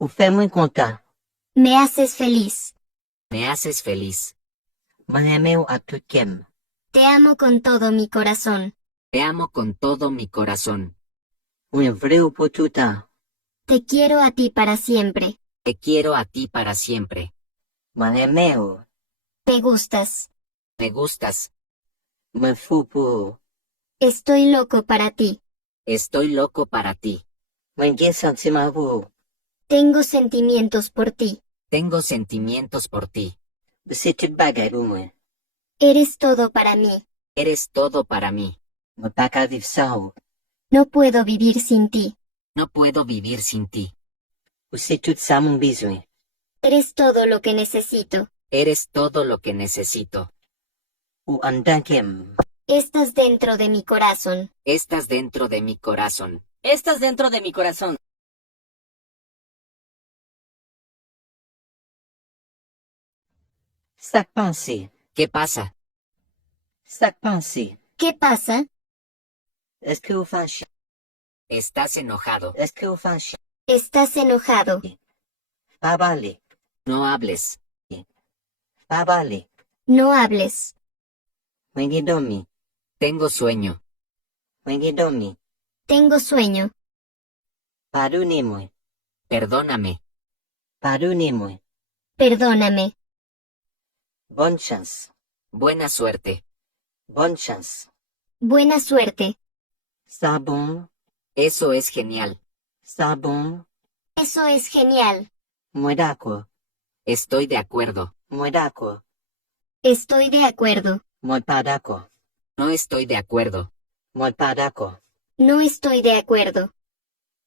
Usted muy content. Me haces feliz. Me haces feliz. M'aimeu a tout cœur. Te amo con todo mi corazón. Te amo con todo mi corazón. Un vrai ou pour tout temps. Te quiero a ti para siempre. Te quiero a ti para siempre. M'aimeu. Te gustas. Me gustas. Me fous pour. Estoy loco para ti. Estoy loco para ti. M'en sentiment pour. Tengo sentimientos por ti. Tengo sentimientos por ti. C'est toute bagaille pour moi. Eres todo para mí. Eres todo para mí. Me pas qu'à vivre sans. No puedo vivir sin ti. No puedo vivir sin ti. Ou c'est tout ça mon besoin. Eres todo lo que necesito. Eres todo lo que necesito. Ou en tant qu'aime. Estás dentro de mi corazón. Estás dentro de mi corazón. Estás dentro de mi corazón. Sac pensée. ¿Qué pasa? Sac pensée. ¿Qué pasa? Est-ce que vous fâchez? Estás enojado. Est-ce que vous fâchez? Estás enojado. Pas parler. No hables. Pas parler. No hables. M'en dormi. Tengo sueño. M'en dormi. Tengo sueño. Pardonnez-moi. Perdóname. Pardonnez-moi. Perdóname. Bonne chance. Buena suerte. Bonne chance. Buena suerte. Ça bon? Eso es genial. Ça bon? Eso es genial. Moi d'accord. Estoy de acuerdo. Moi d'accord. Estoy de acuerdo. Moi pas d'accord. No estoy de acuerdo. Moi pas d'accord. No estoy de acuerdo.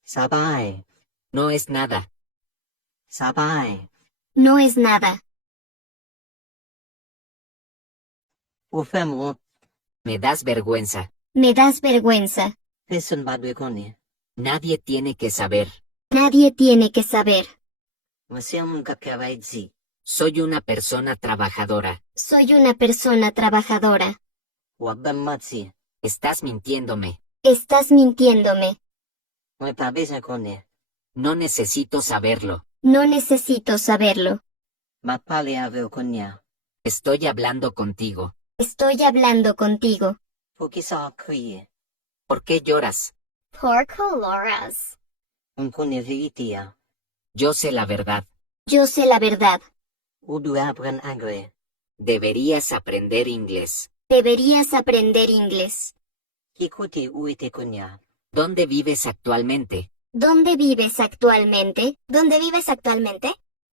Ça va. No es nada. Ça va. No es nada. Au fait, moi, Me das vergüenza. Me das vergüenza. personne va doit connaître. Nadie tiene que saber. Nadie tiene que saber. Moi, c'est un gars qui avait dit. Soy una persona trabajadora. Soy una persona trabajadora. Ou à ben menti. Estás mintiéndome. Estás mintiéndome. Moi pas besoin connaître. No necesito saberlo. No necesito saberlo. Ma parlé avec Konya. Estoy hablando contigo. Estoy hablando contigo. Faut qu'il s'en crie. ¿Por qué lloras? Por coloras. On connaît vérité. Yo sé la verdad. Yo sé la verdad. Ou doit apprendre anglais. Deberías aprender inglés. Deberías aprender inglés. Qui côté où était Konya? ¿Dónde vives actualmente? ¿Dónde vives actualmente? ¿Dónde vives actualmente?